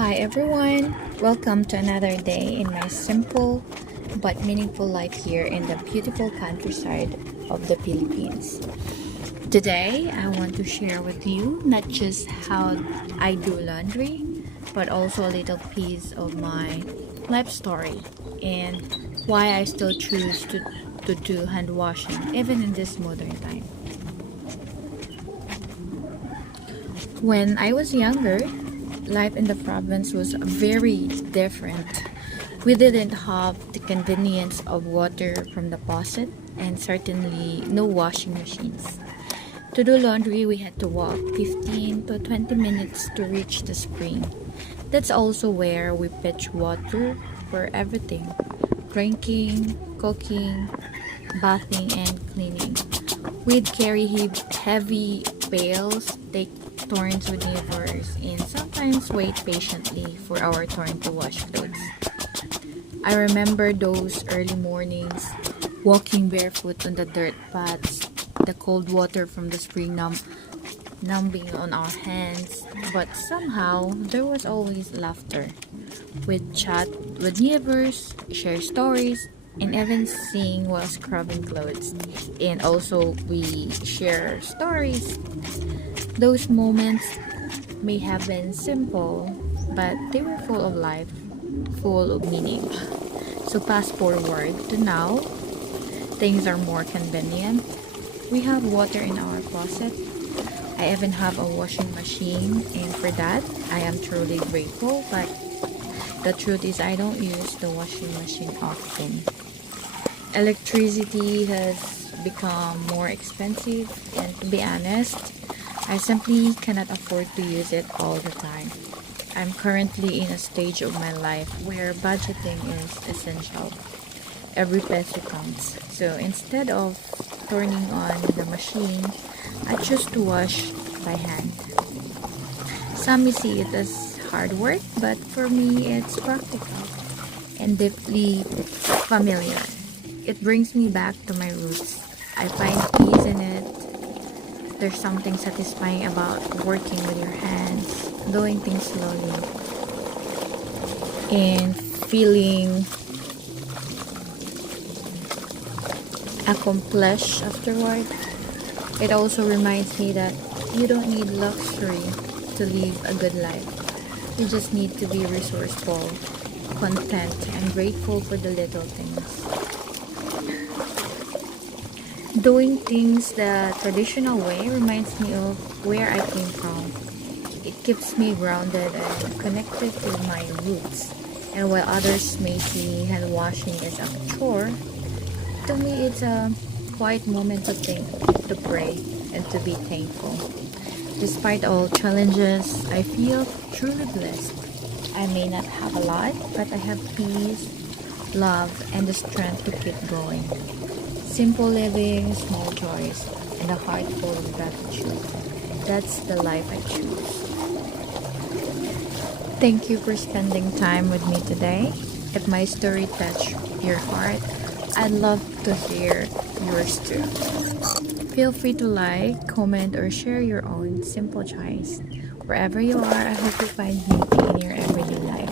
Hi everyone, welcome to another day in my simple but meaningful life here in the beautiful countryside of the Philippines. Today, I want to share with you not just how I do laundry, but also a little piece of my life story and why I still choose to do hand washing even in this modern time. When I was younger, life in the province was very different. We didn't have the convenience of water from the faucet and certainly no washing machines. To do laundry, we had to walk 15 to 20 minutes to reach the spring. That's also where we fetch water for everything: drinking, cooking, bathing, and cleaning. We'd carry heavy pails, take turns with neighbors, and sometimes wait patiently for our turn to wash clothes. I remember those early mornings, walking barefoot on the dirt paths, the cold water from the spring numbing on our hands, but somehow there was always laughter. We'd chat with neighbors, share stories, and even sing while scrubbing clothes. And also, we share stories. Those moments may have been simple, but they were full of life, full of meaning. So, fast forward to now, things are more convenient. We have water in our closet. I even have a washing machine, and for that, I am truly grateful. But the truth is, I don't use the washing machine often. Electricity has become more expensive, and to be honest, I simply cannot afford to use it all the time. I'm currently in a stage of my life where budgeting is essential. Every peso counts. So instead of turning on the machine, I choose to wash by hand. Some may see it as hard work, but for me, it's practical and deeply familiar. It brings me back to my roots. I find peace in it. There's something satisfying about working with your hands, doing things slowly, and feeling accomplished afterward. It also reminds me that you don't need luxury to live a good life. You just need to be resourceful, content, and grateful for the little things. Doing things the traditional way reminds me of where I came from. It keeps me grounded and connected to my roots. And while others may see hand washing as a chore, to me it's a quiet moment to think, to pray, and to be thankful. Despite all challenges, I feel truly blessed. I may not have a lot, but I have peace, love, and the strength to keep going. Simple living, small joys, and a heart full of gratitude. That's the life I choose. Thank you for spending time with me today. If my story touched your heart, I'd love to hear yours too. Feel free to like, comment, or share your own simple choice. Wherever you are, I hope you find beauty in your everyday life.